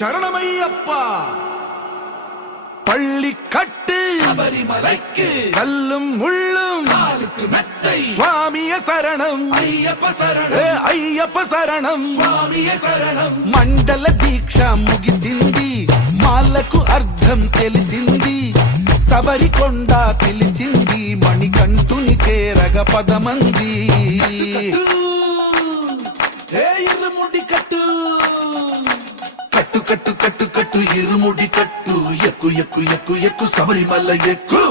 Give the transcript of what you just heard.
சரணமையப்பா. பள்ளி கட்டு சபரிமலைக்கு கல்லும் முள்ளும் காலுக்கு மெத்தை சுவாமிய சரணம் ஐயப்ப சரணம் అయ్యప్ప శరణం స్వామియే శరణం. మండల దీక్ష ముగిసింది మాలకు అర్థం తెలిసింది సబరికొండ పిలిచింది మణికంఠుని చేరగ పదమంది ఇరుముడి కట్టు కట్టు కట్టు కట్టు కట్టు ఇరుముడి కట్టు ఎక్కు ఎక్కు ఎక్కు ఎక్కు శబరిమల ఎక్కు